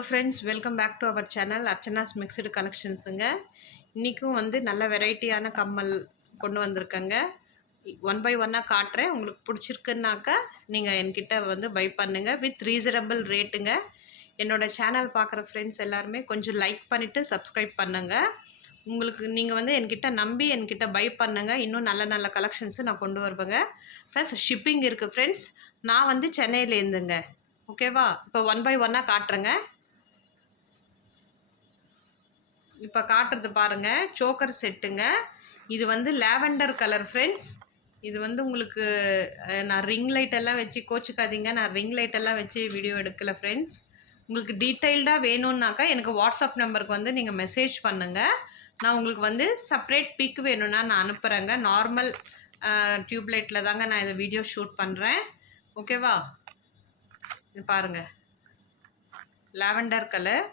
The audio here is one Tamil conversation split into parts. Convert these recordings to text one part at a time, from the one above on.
Hello friends, welcome back to our channel Archana's mixed கலெக்ஷன்ஸுங்க. இன்றைக்கும் வந்து நல்ல வெரைட்டியான கம்மல் கொண்டு வந்திருக்கேங்க. ஒன் பை ஒன்னாக காட்டுறேன். உங்களுக்கு பிடிச்சிருக்குன்னாக்கா நீங்கள் என்கிட்ட வந்து பை பண்ணுங்கள் வித் ரீசனபிள் ரேட்டுங்க. என்னோடய சேனல் பார்க்குற ஃப்ரெண்ட்ஸ் எல்லாருமே கொஞ்சம் லைக் பண்ணிவிட்டு சப்ஸ்கிரைப் பண்ணுங்கள். உங்களுக்கு நீங்கள் வந்து என்கிட்ட நம்பி என்கிட்ட பை பண்ணுங்கள். இன்னும் நல்ல நல்ல கலெக்ஷன்ஸு நான் கொண்டு வருவேங்க. ப்ளஸ் ஷிப்பிங் இருக்குது ஃப்ரெண்ட்ஸ். நான் வந்து சென்னையிலேருந்துங்க. ஓகேவா? இப்போ ஒன் பை ஒன்னாக காட்டுறேங்க. இப்போ காட்டுறது பாருங்கள், சோக்கர் செட்டுங்க. இது வந்து லாவெண்டர் கலர் ஃப்ரெண்ட்ஸ். இது வந்து உங்களுக்கு நான் ரிங் லைட் எல்லாம் வச்சு கோச்சிக்காதீங்க, நான் ரிங் லைட் எல்லாம் வச்சு வீடியோ எடுக்கலை ஃப்ரெண்ட்ஸ். உங்களுக்கு டீட்டெயில்டாக வேணும்னாக்கா எனக்கு வாட்ஸ்அப் நம்பருக்கு வந்து நீங்கள் மெசேஜ் பண்ணுங்கள். நான் உங்களுக்கு வந்து செப்ரேட் பிக் வேணும்னா நான் அனுப்புகிறேங்க. நார்மல் டியூப்லைட்டில் தாங்க நான் இதை வீடியோ ஷூட் பண்ணுறேன். ஓகேவா? இது பாருங்கள், lavender colour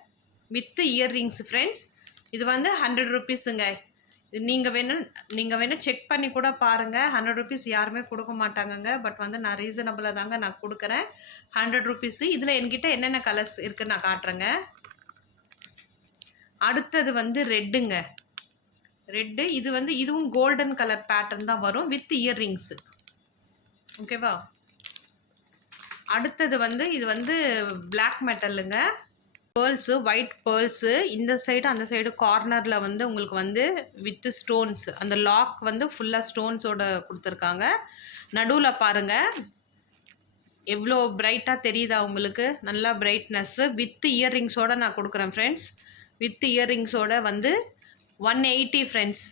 with earrings friends. இது வந்து 100 ருபீஸுங்க. இது நீங்கள் வேணும் செக் பண்ணி கூட பாருங்கள். 100 ருபீஸ் யாருமே கொடுக்க மாட்டாங்கங்க. பட் வந்து நான் ரீசனபிளாக தாங்க நான் கொடுக்குறேன். 100 ருபீஸு. இதில் என்கிட்ட என்னென்ன கலர்ஸ் இருக்குதுன்னு நான் காட்டுறேங்க. அடுத்தது வந்து ரெட்டுங்க. ரெட்டு இது வந்து இதுவும் கோல்டன் கலர் பேட்டர்ன் தான் வரும் வித் இயர்ரிங்ஸு. ஓகேவா? அடுத்தது வந்து இது வந்து பிளாக் மெட்டலுங்க. Pearls, white pearls. இந்த சைடு அந்த சைடு கார்னரில் வந்து உங்களுக்கு வந்து வித்து ஸ்டோன்ஸ், அந்த லாக் வந்து ஃபுல்லாக ஸ்டோன்ஸோடு கொடுத்துருக்காங்க. நடுவில் பாருங்கள் எவ்வளோ பிரைட்டாக தெரியுதா உங்களுக்கு? நல்லா பிரைட்னஸ்ஸு வித் இயர்ரிங்ஸோடு நான் கொடுக்குறேன் ஃப்ரெண்ட்ஸ். வித் இயர்ரிங்ஸோடு வந்து 180 ஃப்ரெண்ட்ஸ்.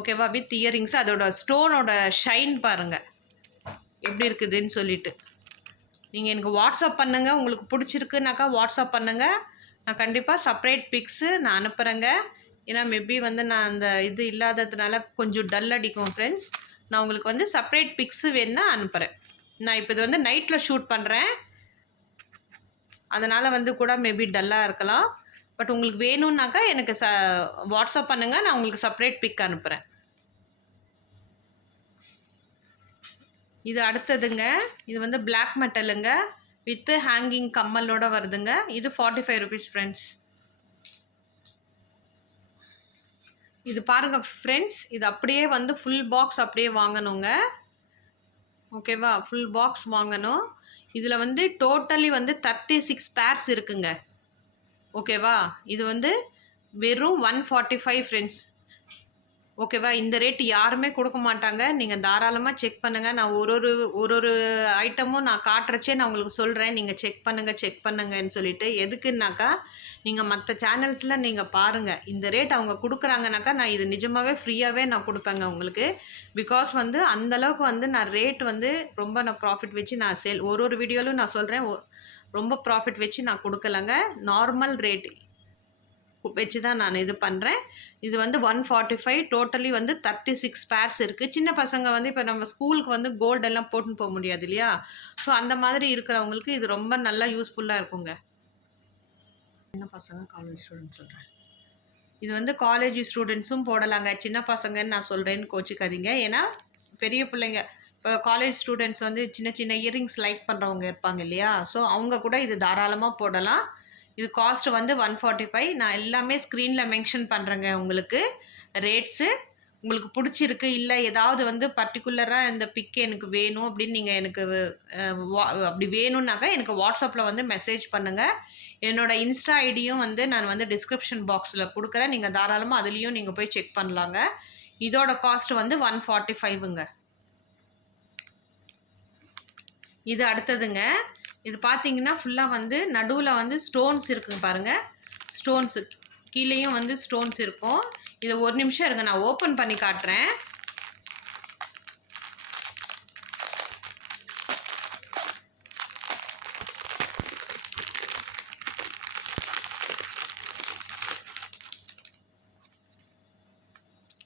ஓகேவா? With earrings. அதோட ஸ்டோனோட ஷைன் பாருங்கள் எப்படி இருக்குதுன்னு சொல்லிட்டு. நீங்கள் எனக்கு வாட்ஸ்அப் பண்ணுங்கள். உங்களுக்கு பிடிச்சிருக்குனாக்கா வாட்ஸ்அப் பண்ணுங்கள். நான் கண்டிப்பாக செப்ரேட் பிக்ஸு நான் அனுப்புகிறேங்க. ஏன்னா மேபி வந்து நான் அந்த இது இல்லாததுனால கொஞ்சம் டல் அடிக்கும் ஃப்ரெண்ட்ஸ். நான் உங்களுக்கு வந்து செப்ரேட் பிக்ஸு வேணுன்னா அனுப்புகிறேன். நான் இப்போ இது வந்து நைட்டில் ஷூட் பண்ணுறேன், அதனால் வந்து கூட மேபி டல்லாக இருக்கலாம். பட் உங்களுக்கு வேணும்னாக்கா எனக்கு வாட்ஸ்அப் பண்ணுங்கள். நான் உங்களுக்கு செப்ரேட் பிக் அனுப்புகிறேன். இது அடுத்ததுங்க. இது வந்து பிளாக் மெட்டலுங்க வித்து ஹேங்கிங் கம்மலோட வருதுங்க. இது 45 ருபீஸ் ஃப்ரெண்ட்ஸ். இது பாருங்கள் ஃப்ரெண்ட்ஸ், இது அப்படியே வந்து ஃபுல் பாக்ஸ் அப்படியே வாங்கணுங்க. ஓகேவா? ஃபுல் பாக்ஸ் வாங்கணும். இதில் வந்து டோட்டலி வந்து 36 பேர்ஸ் இருக்குங்க. ஓகேவா? இது வந்து வெறும் 145 ஃப்ரெண்ட்ஸ். ஓகேவா? இந்த ரேட் யாருமே கொடுக்க மாட்டாங்க. நீங்கள் தாராளமாக செக் பண்ணுங்கள். நான் ஒரு ஐட்டமும் நான் காட்டுறச்சே நான் உங்களுக்கு சொல்கிறேன், நீங்கள் செக் பண்ணுங்கன்னு சொல்லிட்டு. எதுக்குன்னாக்கா நீங்கள் மற்ற சேனல்ஸில் நீங்கள் பாருங்கள், இந்த ரேட் அவங்க கொடுக்குறாங்கனாக்கா நான் இது நிஜமாகவே ஃப்ரீயாகவே நான் கொடுப்பேங்க உங்களுக்கு. பிகாஸ் வந்து அந்தளவுக்கு வந்து நான் ரேட் வந்து ரொம்ப நான் ப்ராஃபிட் வச்சு நான் ஒரு வீடியோவிலும் நான் சொல்கிறேன், ரொம்ப ப்ராஃபிட் வச்சு நான் கொடுக்கலங்க. நார்மல் ரேட் வச்சு தான் நான் இது பண்ணுறேன். இது வந்து 145. டோட்டலி வந்து 36 பேர்ஸ் இருக்குது. சின்ன பசங்க வந்து இப்போ நம்ம ஸ்கூலுக்கு வந்து கோல்டெல்லாம் போட்டுன்னு போக முடியாது இல்லையா? ஸோ அந்த மாதிரி இருக்கிறவங்களுக்கு இது ரொம்ப நல்லா யூஸ்ஃபுல்லாக இருக்குங்க. சின்ன பசங்க, காலேஜ் ஸ்டூடெண்ட்ஸ் சொல்கிறேன். இது வந்து காலேஜ் ஸ்டூடெண்ட்ஸும் போடலாங்க. சின்ன பசங்கன்னு நான் சொல்கிறேன்னு கோச்சிக்காதீங்க. ஏன்னா பெரிய பிள்ளைங்க, இப்போ காலேஜ் ஸ்டூடெண்ட்ஸ் வந்து சின்ன சின்ன இயரிங்ஸ் லைக் பண்ணுறவங்க இருப்பாங்க இல்லையா? ஸோ அவங்க கூட இது தாராளமாக போடலாம். இது காஸ்ட் வந்து 145. நான் எல்லாமே ஸ்க்ரீனில் மென்ஷன் பண்ணுறேங்க உங்களுக்கு ரேட்ஸு. உங்களுக்கு பிடிச்சிருக்கு, இல்லை ஏதாவது வந்து பர்டிகுலராக இந்த பிக் எனக்கு வேணும் அப்படின்னு நீங்கள் எனக்கு அப்படி வேணும்னாக்கா எனக்கு வாட்ஸ்அப்பில் வந்து மெசேஜ் பண்ணுங்கள். என்னோடய இன்ஸ்டா ஐடியும் வந்து நான் வந்து டிஸ்கிரிப்ஷன் பாக்ஸில் கொடுக்குறேன். நீங்கள் தாராளமாக அதுலேயும் நீங்கள் போய் செக் பண்ணலாங்க. இதோட காஸ்ட் வந்து 145ங்க. இது அடுத்ததுங்க. இது பார்த்தீங்கன்னா ஃபுல்லாக வந்து நடுவில் வந்து ஸ்டோன்ஸ் இருக்குங்க பாருங்கள். ஸ்டோன்ஸு கீழேயும் வந்து ஸ்டோன்ஸ் இருக்கும். இதை ஒரு நிமிஷம் இருங்க, நான் ஓப்பன் பண்ணி காட்டுறேன்.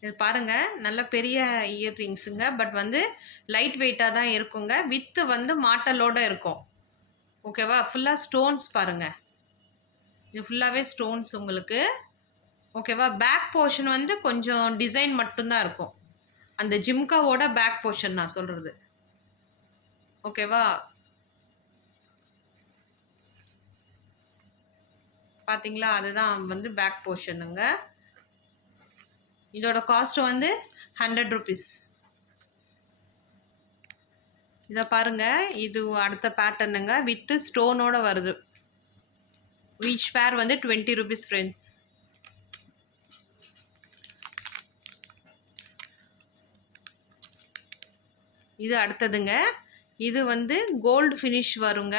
இது பாருங்கள், நல்ல பெரிய இயர்ரிங்ஸுங்க. பட் வந்து லைட் வெயிட்டாக தான் இருக்குங்க. வித்து வந்து மாட்டலோடு இருக்கும். ஓகேவா? ஃபுல்லாக ஸ்டோன்ஸ் பாருங்கள். இது ஃபுல்லாகவே ஸ்டோன்ஸ் உங்களுக்கு. ஓகேவா? பேக் போர்ஷன் வந்து கொஞ்சம் டிசைன் மட்டும்தான் இருக்கும். அந்த ஜிம்காவோட பேக் போர்ஷன் நான் சொல்கிறது. ஓகேவா? பார்த்தீங்களா? அதுதான் வந்து பேக் போர்ஷனுங்க. இதோட காஸ்ட் வந்து 100 ரூபீஸ். இதை பாருங்க, இது அடுத்த பேட்டர்னுங்க வித் ஸ்டோனோட வருது. ஈச் பேர் வந்து 20 ரூபீஸ் ஃப்ரெண்ட்ஸ். இது அடுத்ததுங்க. இது வந்து கோல்டு ஃபினிஷ் வருங்க.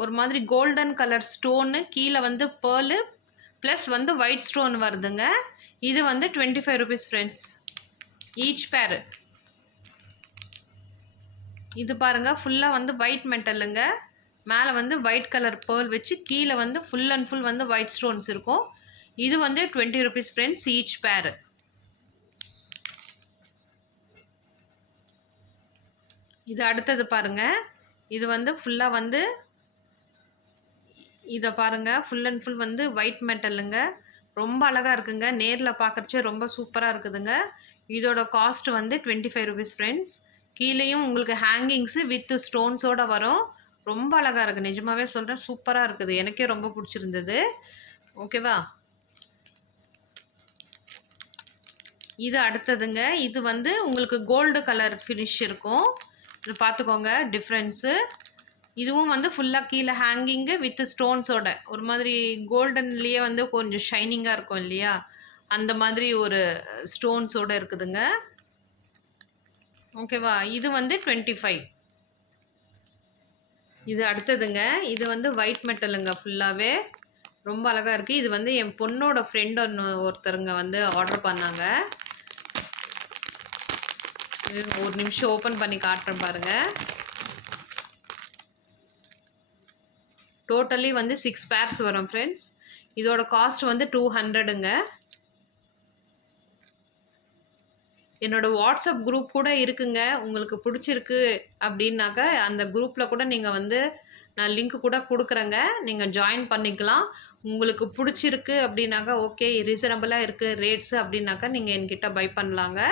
ஒரு மாதிரி கோல்டன் கலர் ஸ்டோனு, கீழே வந்து பேர்லு ப்ளஸ் வந்து ஒயிட் ஸ்டோன் வருதுங்க. இது வந்து 25 ரூபீஸ் ஃப்ரெண்ட்ஸ் ஈச் பேரு. இது பாருங்கள், ஃபுல்லாக வந்து ஒயிட் மெட்டலுங்க. மேலே வந்து ஒயிட் கலர் பேர்ல் வச்சு கீழே வந்து ஃபுல் அண்ட் ஃபுல் வந்து ஒயிட் ஸ்டோன்ஸ் இருக்கும். இது வந்து 20 ரூபீஸ் ஃப்ரெண்ட்ஸ் ஈச் பேரு. இது அடுத்தது பாருங்கள். இது வந்து ஃபுல்லாக வந்து இதை பாருங்கள், ஃபுல் அண்ட் ஃபுல் வந்து ஒயிட் மெட்டலுங்க. ரொம்ப அழகாக இருக்குங்க. நேரில் பார்க்குறச்சே ரொம்ப சூப்பராக இருக்குதுங்க. இதோட காஸ்ட் வந்து 25 ரூபீஸ் ஃப்ரெண்ட்ஸ். கீழேயும் உங்களுக்கு ஹேங்கிங்ஸு வித் ஸ்டோன்ஸோடு வரும். ரொம்ப அழகாக இருக்குது, நிஜமாகவே சொல்கிறேன், சூப்பராக இருக்குது. எனக்கே ரொம்ப பிடிச்சிருந்தது. ஓகேவா? இது அடுத்ததுங்க. இது வந்து உங்களுக்கு கோல்டு கலர் ஃபினிஷ் இருக்கும். இது பார்த்துக்கோங்க டிஃப்ரென்ஸு. இதுவும் வந்து ஃபுல்லாக கீழே ஹேங்கிங்கு வித் ஸ்டோன்ஸோட ஒரு மாதிரி கோல்டன்லேயே வந்து கொஞ்சம் ஷைனிங்காக இருக்கும் இல்லையா, அந்த மாதிரி ஒரு ஸ்டோன்ஸோடு இருக்குதுங்க. ஓகேவா? இது வந்து 25. இது அடுத்ததுங்க. இது வந்து ஒயிட் மெட்டலுங்க, ஃபுல்லாகவே ரொம்ப அழகாக இருக்குது. இது வந்து என் பொண்ணோட ஃப்ரெண்ட் ஒருத்தருங்க வந்து ஆர்டர் பண்ணாங்க. ஒரு நிமிஷம் ஓப்பன் பண்ணி காட்டுறேன் பாருங்கள். டோட்டலி வந்து 6 பேர்ஸ் வரும் ஃப்ரெண்ட்ஸ். இதோட காஸ்ட் வந்து 200ங்க. என்னோடய வாட்ஸ்அப் குரூப் கூட இருக்குங்க. உங்களுக்கு பிடிச்சிருக்கு அப்படின்னாக்கா அந்த குரூப்பில் கூட நீங்கள் வந்து நான் லிங்க் கூட கொடுக்குறேங்க, நீங்கள் ஜாயின் பண்ணிக்கலாம். உங்களுக்கு பிடிச்சிருக்கு அப்படின்னாக்கா ஓகே, ரீசனபிளாக இருக்குது ரேட்ஸு அப்படின்னாக்கா நீங்கள் என்கிட்ட பை பண்ணலாங்க.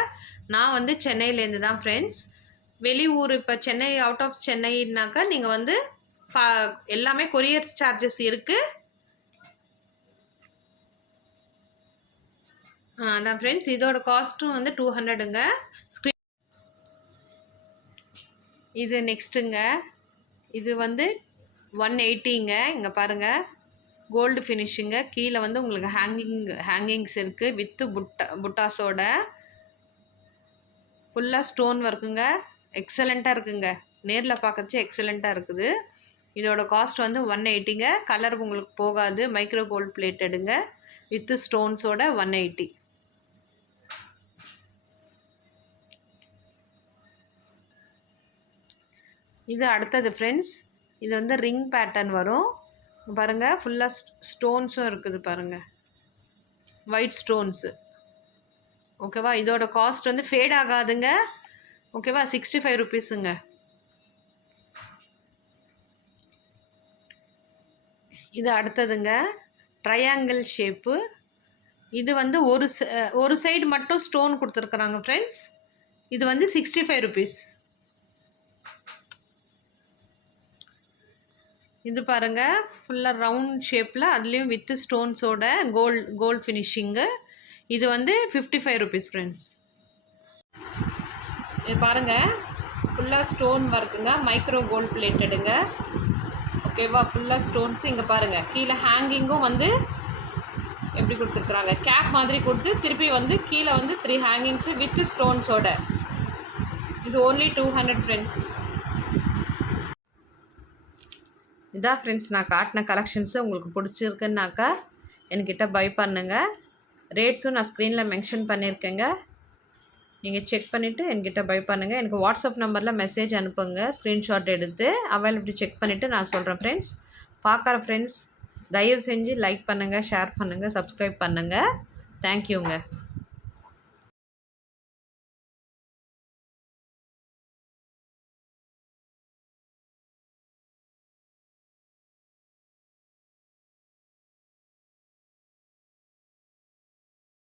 நான் வந்து சென்னையிலேருந்து தான் ஃப்ரெண்ட்ஸ். வெளியூர் இப்போ சென்னை, அவுட் ஆஃப் சென்னைனாக்கா நீங்கள் வந்து எல்லாமே கொரியர் சார்ஜஸ் இருக்குது. அதான் ஃப்ரெண்ட்ஸ், இதோட காஸ்ட்டும் வந்து 200ங்க. இது நெக்ஸ்ட்டுங்க. இது வந்து 180ங்க. இங்கே பாருங்கள், கோல்டு ஃபினிஷிங்க. கீழே வந்து உங்களுக்கு ஹேங்கிங்ஸ் இருக்குது வித்து புட்டாஸோட. ஃபுல்லாக ஸ்டோன் ஒர்க்குங்க. எக்ஸலண்ட்டாக இருக்குங்க. நேரில் பார்க்குறச்சு எக்ஸலண்ட்டாக இருக்குது. இதோட காஸ்ட் வந்து 180ங்க. கலர் உங்களுக்கு போகாது, மைக்ரோ கோல்டு பிளேட்டடுங்க வித்து ஸ்டோன்ஸோட 180. இது அடுத்தது ஃப்ரெண்ட்ஸ். இது வந்து ரிங் பேட்டர்ன் வரும் பாருங்கள். ஃபுல்லாக ஸ்டோன்ஸும் இருக்குது பாருங்கள், ஒயிட் ஸ்டோன்ஸு. ஓகேவா? இதோட காஸ்ட் வந்து ஃபேட் ஆகாதுங்க. ஓகேவா? 65 ரூபீஸுங்க. இது அடுத்ததுங்க, ட்ரையாங்கிள் ஷேப்பு. இது வந்து ஒரு சைடு மட்டும் ஸ்டோன் கொடுத்துருக்குறாங்க ஃப்ரெண்ட்ஸ். இது வந்து 65 ரூபீஸ். இது பாருங்கள், ஃபுல்லாக ரவுண்ட் ஷேப்பில், அதுலேயும் வித்து ஸ்டோன்ஸோட கோல்ட் ஃபினிஷிங்கு. இது வந்து 55 ரூபீஸ் ஃப்ரெண்ட்ஸ். இது பாருங்கள், ஃபுல்லாக ஸ்டோன் ஒர்க்குங்க, மைக்ரோ கோல்ட் பிளேட்டடுங்க. ஓகேவா? ஃபுல்லாக ஸ்டோன்ஸு. இங்கே பாருங்கள், கீழே ஹேங்கிங்கும் வந்து எப்படி கொடுத்துருக்குறாங்க, கேப் மாதிரி கொடுத்து திருப்பி வந்து கீழே வந்து 3 ஹேங்கிங்ஸு வித் ஸ்டோன்ஸோட. இது ஓன்லி 200 ஃப்ரெண்ட்ஸ். இதான் ஃப்ரெண்ட்ஸ் நான் காட்டின கலெக்ஷன்ஸு. உங்களுக்கு பிடிச்சிருக்குன்னாக்கா என்கிட்ட பை பண்ணுங்கள். ரேட்ஸும் நான் ஸ்க்ரீனில் மென்ஷன் பண்ணியிருக்கேங்க. நீங்கள் செக் பண்ணிவிட்டு என்கிட்ட பை பண்ணுங்கள். எனக்கு வாட்ஸ்அப் நம்பரில் மெசேஜ் அனுப்புங்க, ஸ்க்ரீன்ஷாட் எடுத்து அவைலபிலிட்டி செக் பண்ணிவிட்டு நான் சொல்கிறேன் ஃப்ரெண்ட்ஸ். பார்க்குற ஃப்ரெண்ட்ஸ் தயவு செஞ்சு லைக் பண்ணுங்கள், ஷேர் பண்ணுங்கள், சப்ஸ்கிரைப் பண்ணுங்கள். தேங்க்யூங்க.